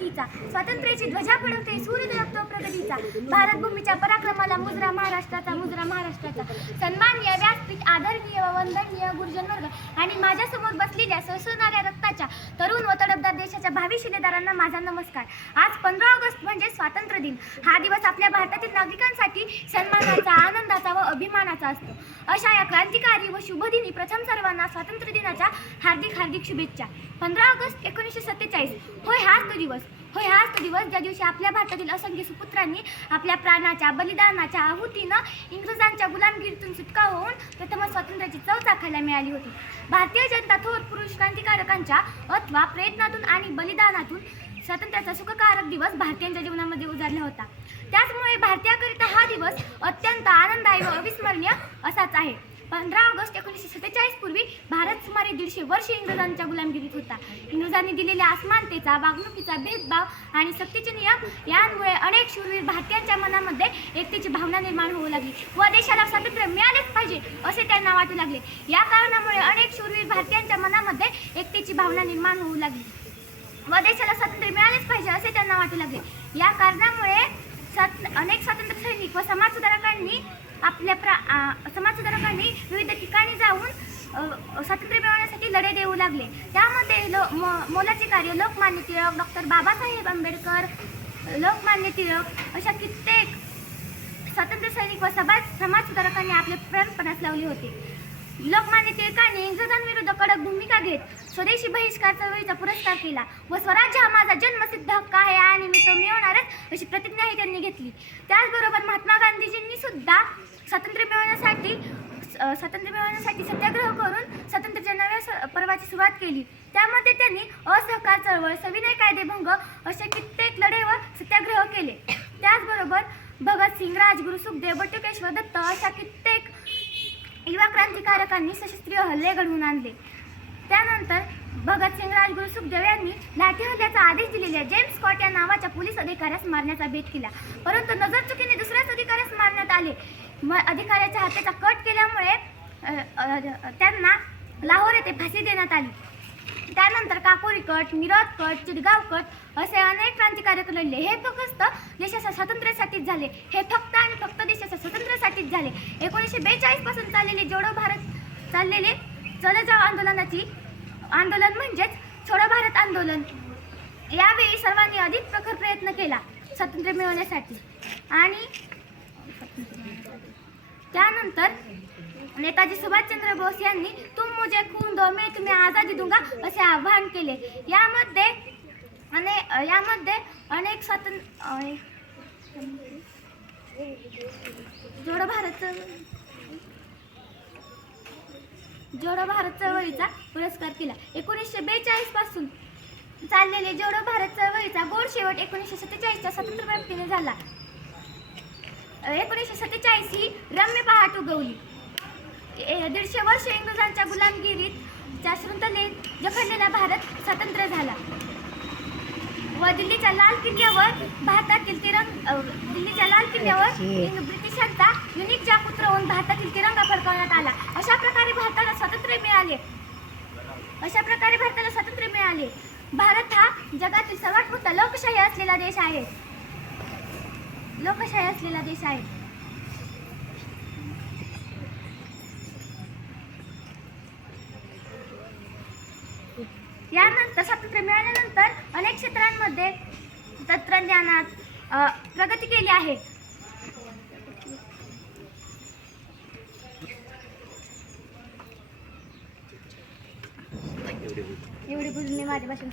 क्रांतीचा, स्वातंत्र्याची ध्वजा फडकते, सूर्य दळपतो प्रगतीचा, भारतभूमीच्या पराक्रमाला मुजरा महाराष्ट्राचा, मुजरा महाराष्ट्राचा. सन्माननीय व्यासपीठ, आदरणीय व वंदनीय गुरुजन वर्ग आणि माझ्यासमोर बसलेल्या सळसळणाऱ्या रक्ताच्या तरुण व तडफदार देशाच्या भावी शिलेदारांना माझा नमस्कार. आज 15 ऑगस्ट म्हणजे स्वातंत्र्य दिन. हा दिवस आपल्या भारतातील नागरिकांसाठी सन्मानाचा, आनंदाचा व अभिमानाचा असतो. अशा या क्रांतिकारी व शुभदिनी प्रथम सर्वांना स्वातंत्र्य दिनाच्या हार्दिक हार्दिक शुभेच्छा. 15 ऑगस्ट 1947 होय हाच तो दिवस ज्या दिवशी आपल्या भारतातील असंख्य सुपुत्रांनी आपल्या प्राणाच्या, बलिदानाच्या आहुतीनं इंग्रजांच्या गुलामगिरीतून सुटका होऊन प्रथम स्वातंत्र्याची चव चाखायला मिळाली होती. भारतीय जनता थोर पुरुष क्रांतिकारकांच्या अथवा प्रयत्नातून आणि बलिदानातून स्वातंत्र्याचा सुखकारक दिवस भारतीयांच्या जीवनामध्ये उजाडला होता. त्याचमुळे भारतीयाकरिता हा दिवस अत्यंत आनंददायी व अविस्मरणीय असाच आहे. 15 ऑगस्ट 1947 पूर्वी भारत सुमारे 150 वर्षे इंग्रजांच्या गुलामगिरीत होता. इंग्रजांनी दिलेल्या असमानतेचा, वागणुकीचा भेदभाव आणि सक्तीचे नियम यांमुळे अनेक शूरवीर भारतीयांच्या मनामध्ये एकतेची भावना निर्माण होऊ लागली व देशाला स्वातंत्र्य मिळालेच पाहिजे असे त्यांना वाटू लागले. या कारणामुळे अनेक शूरवीर भारतीयांच्या मनामध्ये एकतेची भावना निर्माण होऊ लागली व देशाला स्वातंत्र्य मिळालेच पाहिजे असे त्यांना वाटू लागले. या कारणामुळे अनेक स्वातंत्र्य सैनिक व समाजसुधारकांनी विविध ठिकाणी जाऊन स्वातंत्र्य मिळवण्यासाठी लढे देऊ लागले. त्यामध्ये मोलाचे कार्य लोकमान्य टिळक, डॉक्टर बाबासाहेब आंबेडकर, लोकमान्य टिळक अशा कित्येक स्वातंत्र्य सैनिक व समाजसुधारकांनी आपले प्राणपणास लावले होते. लोकमान्य टिळकांनी इंग्रजांविरुद्ध कडक भूमिका घेत स्वदेशी बहिष्कार चळवळीचा पुरस्कार केला व स्वराज्य हा माझा जन्मसिद्ध हक्क आहे आणि मी तो मिळवणारच अशी प्रतिज्ञाही त्यांनी घेतली. त्याचबरोबर महात्मा गांधीजींनी सुद्धा स्वातंत्र्य मिळवण्यासाठी सत्याग्रह करून स्वातंत्र्याच्या नव्या पर्वाची सुरुवात केली. त्यामध्ये त्यांनी असहकार चळवळ, सविनय कायदेभंग असे कित्येक लढे व सत्याग्रह केले. त्याचबरोबर भगतसिंग, राजगुरू, सुखदेव, बटुकेश्वर दत्त अशा कित्येक युवा क्रांतिकारकांनी सशस्त्रीय हल्ले घडवून आणले. त्यानंतर भगतसिंग, राजगुरू, सुखदेव यांनी लाठी हल्ल्याचा आदेश दिलेल्या जेम्स स्कॉट या नावाच्या पोलीस अधिकाऱ्यास मारण्याचा बेत केला. परंतु नजरचुकीने दुसऱ्याच अधिकाऱ्यास मारण्यात आले. अधिकाऱ्याच्या हाताचा कट केल्यामुळे त्यांना लाहोर येथे फाशी देण्यात आली. त्यानंतर काकोरी कट, मिरज कट, चिटगाव कट असे अनेक क्रांतिकारक लढले. हे फक्त देशाच्या स्वातंत्र्यासाठीच झाले. हे फक्त आणि फक्त देशाच्या स्वातंत्र्यासाठीच झाले. 1942 पासून चाललेले चलो जाओ आंदोलन म्हणजेच छोडो भारत आंदोलन. यावेळी सर्वांनी अधिक प्रखर प्रयत्न केला स्वातंत्र्य मिळवण्यासाठी. आणि त्यानंतर नेताजी सुभाषचंद्र बोस यांनी तुम मुझे खून दो मैं तुम्हें आजादी दूंगा असे आवाहन केले. यामध्ये अनेक जोडो भारत चळवळीचा पुरस्कार केला. 1942 पासून चाललेले जोडो भारत चळवळीचा गोड शेवट 1947च्या स्वातंत्र्यप्राप्तीने झाला. 1947 ही रम्य पहाट उगवली. 150 वर्ष इंग्रजांच्या गुलामगिरीच्या शृंखलेत जखडलेला भारत स्वतंत्र झाला व दिल्लीच्या लाल किल्ल्यावर ब्रिटिशांचा युनिक जाप उतरवून भारतातील तिरंगा फडकवण्यात आला. अशा प्रकारे भारताला स्वातंत्र्य मिळाले. भारत हा जगातील सर्वात मोठा लोकशाही असलेला देश आहे. यानंतर स्वातंत्र्य मिळाल्यानंतर अनेक क्षेत्रांमध्ये तंत्रज्ञानात प्रगती केली आहे. एवढे बोलून मी माझे भाषण